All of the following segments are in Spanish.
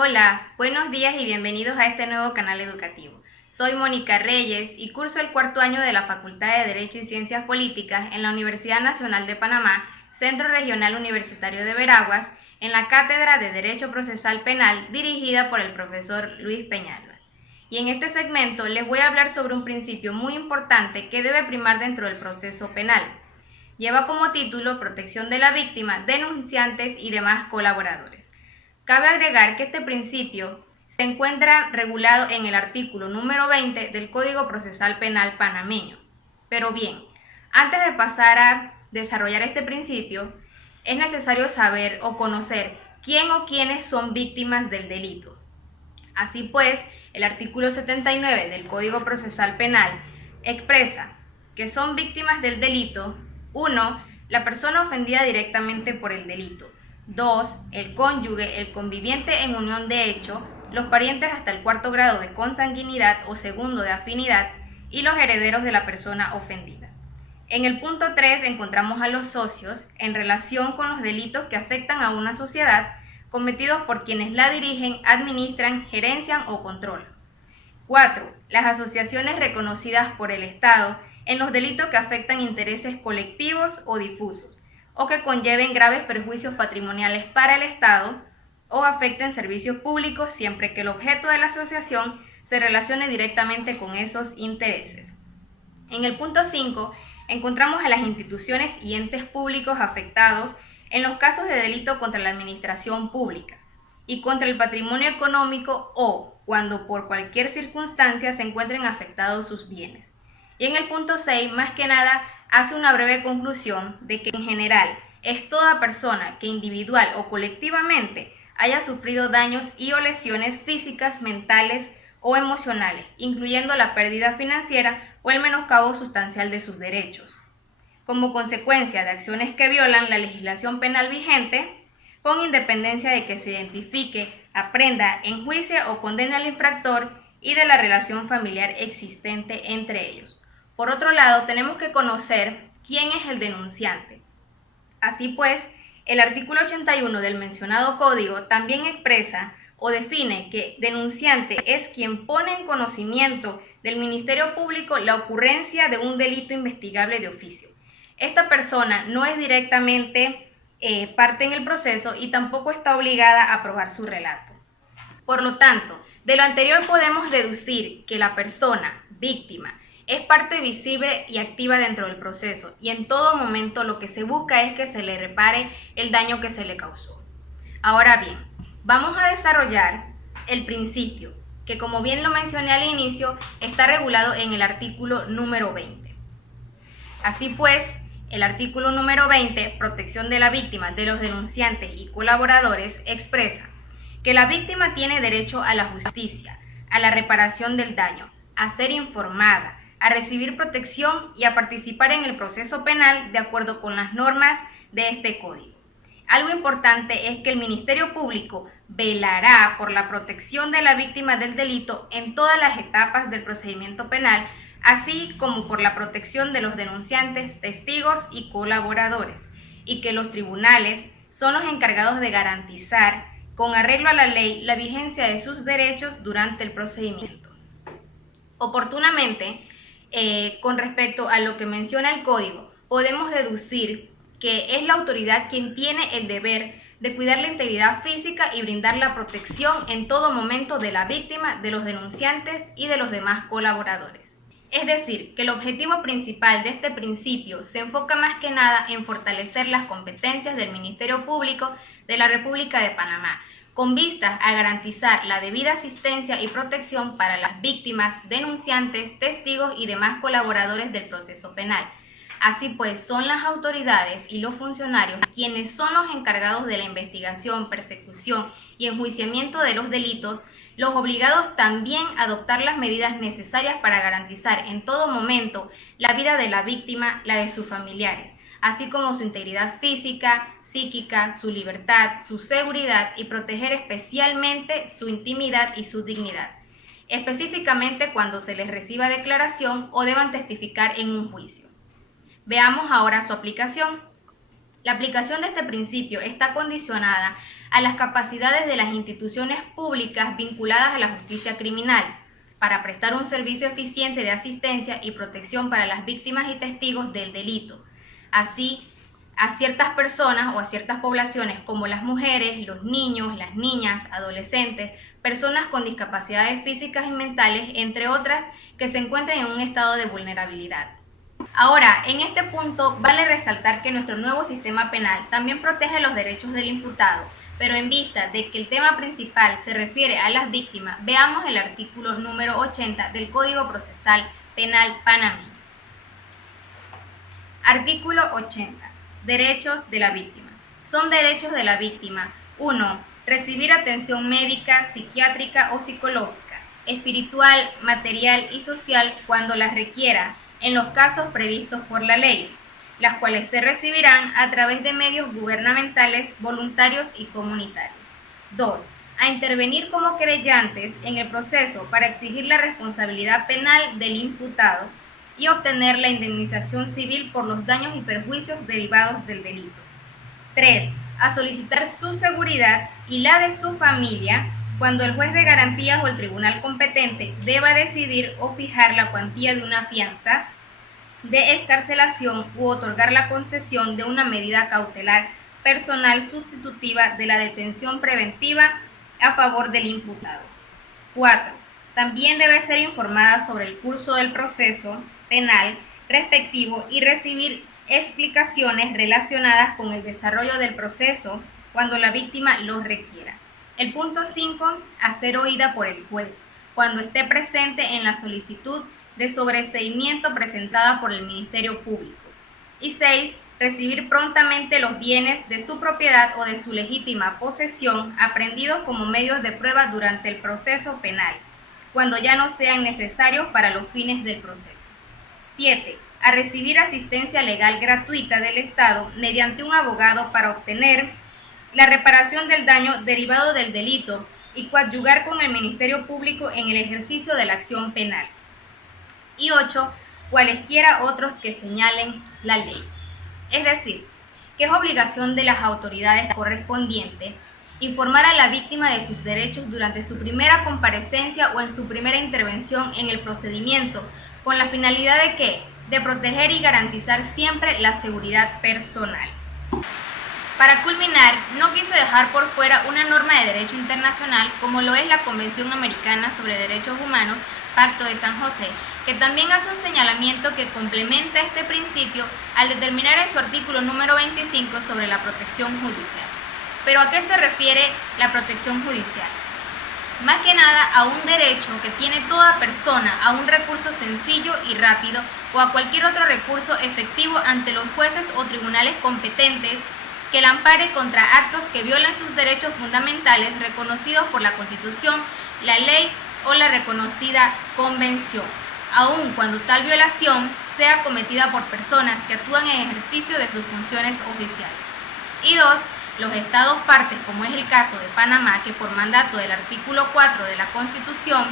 Hola, buenos días y bienvenidos a este nuevo canal educativo. Soy Mónica Reyes y curso el cuarto año de la Facultad de Derecho y Ciencias Políticas en la Universidad Nacional de Panamá, Centro Regional Universitario de Veraguas, en la Cátedra de Derecho Procesal Penal dirigida por el profesor Luis Peñalba. Y en este segmento les voy a hablar sobre un principio muy importante que debe primar dentro del proceso penal. Lleva como título Protección de la víctima, denunciantes y demás colaboradores. Cabe agregar que este principio se encuentra regulado en el artículo número 20 del Código Procesal Penal panameño. Pero bien, antes de pasar a desarrollar este principio, es necesario saber o conocer quién o quiénes son víctimas del delito. Así pues, el artículo 79 del Código Procesal Penal expresa que son víctimas del delito: 1. La persona ofendida directamente por el delito. 2. El cónyuge, el conviviente en unión de hecho, los parientes hasta el cuarto grado de consanguinidad o segundo de afinidad y los herederos de la persona ofendida. En el punto 3 encontramos a los socios en relación con los delitos que afectan a una sociedad cometidos por quienes la dirigen, administran, gerencian o controlan. 4. Las asociaciones reconocidas por el Estado en los delitos que afectan intereses colectivos o difusos, o que conlleven graves perjuicios patrimoniales para el Estado o afecten servicios públicos siempre que el objeto de la asociación se relacione directamente con esos intereses. En el punto 5 encontramos a las instituciones y entes públicos afectados en los casos de delito contra la administración pública y contra el patrimonio económico o cuando por cualquier circunstancia se encuentren afectados sus bienes. Y en el punto 6, más que nada, hace una breve conclusión de que en general es toda persona que individual o colectivamente haya sufrido daños y o lesiones físicas, mentales o emocionales, incluyendo la pérdida financiera o el menoscabo sustancial de sus derechos, como consecuencia de acciones que violan la legislación penal vigente, con independencia de que se identifique, aprenda, enjuicie o condene al infractor y de la relación familiar existente entre ellos. Por otro lado, tenemos que conocer quién es el denunciante. Así pues, el artículo 81 del mencionado código también expresa o define que denunciante es quien pone en conocimiento del Ministerio Público la ocurrencia de un delito investigable de oficio. Esta persona no es directamente parte en el proceso y tampoco está obligada a probar su relato. Por lo tanto, de lo anterior podemos deducir que la persona víctima es parte visible y activa dentro del proceso y en todo momento lo que se busca es que se le repare el daño que se le causó. Ahora bien, vamos a desarrollar el principio, que como bien lo mencioné al inicio, está regulado en el artículo número 20. Así pues, el artículo número 20, protección de la víctima, de los denunciantes y colaboradores, expresa que la víctima tiene derecho a la justicia, a la reparación del daño, a ser informada, a recibir protección y a participar en el proceso penal de acuerdo con las normas de este código. Algo importante es que el Ministerio Público velará por la protección de la víctima del delito en todas las etapas del procedimiento penal, así como por la protección de los denunciantes, testigos y colaboradores, y que los tribunales son los encargados de garantizar, con arreglo a la ley, la vigencia de sus derechos durante el procedimiento. Oportunamente, con respecto a lo que menciona el código, podemos deducir que es la autoridad quien tiene el deber de cuidar la integridad física y brindar la protección en todo momento de la víctima, de los denunciantes y de los demás colaboradores. Es decir, que el objetivo principal de este principio se enfoca más que nada en fortalecer las competencias del Ministerio Público de la República de Panamá, con vistas a garantizar la debida asistencia y protección para las víctimas, denunciantes, testigos y demás colaboradores del proceso penal. Así pues, son las autoridades y los funcionarios quienes son los encargados de la investigación, persecución y enjuiciamiento de los delitos, los obligados también a adoptar las medidas necesarias para garantizar en todo momento la vida de la víctima, la de sus familiares, así como su integridad física, psíquica, su libertad, su seguridad y proteger especialmente su intimidad y su dignidad, específicamente cuando se les reciba declaración o deban testificar en un juicio. Veamos ahora su aplicación. La aplicación de este principio está condicionada a las capacidades de las instituciones públicas vinculadas a la justicia criminal para prestar un servicio eficiente de asistencia y protección para las víctimas y testigos del delito, así a ciertas personas o a ciertas poblaciones como las mujeres, los niños, las niñas, adolescentes, personas con discapacidades físicas y mentales, entre otras, que se encuentran en un estado de vulnerabilidad. Ahora, en este punto vale resaltar que nuestro nuevo sistema penal también protege los derechos del imputado, pero en vista de que el tema principal se refiere a las víctimas, veamos el artículo número 80 del Código Procesal Penal panameño. Artículo 80. Derechos de la víctima. Son derechos de la víctima: 1. Recibir atención médica, psiquiátrica o psicológica, espiritual, material y social cuando las requiera, en los casos previstos por la ley, las cuales se recibirán a través de medios gubernamentales, voluntarios y comunitarios. 2. A intervenir como querellantes en el proceso para exigir la responsabilidad penal del imputado y obtener la indemnización civil por los daños y perjuicios derivados del delito. 3. A solicitar su seguridad y la de su familia cuando el juez de garantías o el tribunal competente deba decidir o fijar la cuantía de una fianza de excarcelación u otorgar la concesión de una medida cautelar personal sustitutiva de la detención preventiva a favor del imputado. 4. También debe ser informada sobre el curso del proceso penal respectivo y recibir explicaciones relacionadas con el desarrollo del proceso cuando la víctima lo requiera. El punto 5. A ser oída por el juez cuando esté presente en la solicitud de sobreseimiento presentada por el Ministerio Público. Y 6. Recibir prontamente los bienes de su propiedad o de su legítima posesión aprehendidos como medios de prueba durante el proceso penal, cuando ya no sean necesarios para los fines del proceso. 7. A recibir asistencia legal gratuita del Estado mediante un abogado para obtener la reparación del daño derivado del delito y coadyuvar con el Ministerio Público en el ejercicio de la acción penal. Y 8. Cualesquiera otros que señalen la ley. Es decir, que es obligación de las autoridades correspondientes informar a la víctima de sus derechos durante su primera comparecencia o en su primera intervención en el procedimiento, con la finalidad de ¿qué? De proteger y garantizar siempre la seguridad personal. Para culminar, no quise dejar por fuera una norma de derecho internacional como lo es la Convención Americana sobre Derechos Humanos, Pacto de San José, que también hace un señalamiento que complementa este principio al determinar en su artículo número 25 sobre la protección judicial. ¿Pero a qué se refiere la protección judicial? Más que nada a un derecho que tiene toda persona a un recurso sencillo y rápido o a cualquier otro recurso efectivo ante los jueces o tribunales competentes que la ampare contra actos que violan sus derechos fundamentales reconocidos por la Constitución, la ley o la reconocida convención, aun cuando tal violación sea cometida por personas que actúan en ejercicio de sus funciones oficiales. Y 2. Los estados partes, como es el caso de Panamá, que por mandato del artículo 4 de la Constitución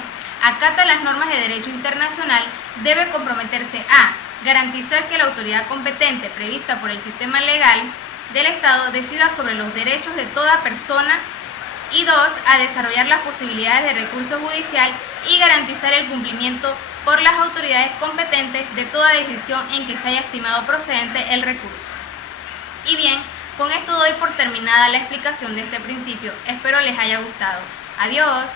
acata las normas de derecho internacional, debe comprometerse a garantizar que la autoridad competente prevista por el sistema legal del Estado decida sobre los derechos de toda persona y 2. A desarrollar las posibilidades de recurso judicial y garantizar el cumplimiento por las autoridades competentes de toda decisión en que se haya estimado procedente el recurso. Y bien, con esto doy por terminada la explicación de este principio. Espero les haya gustado. Adiós.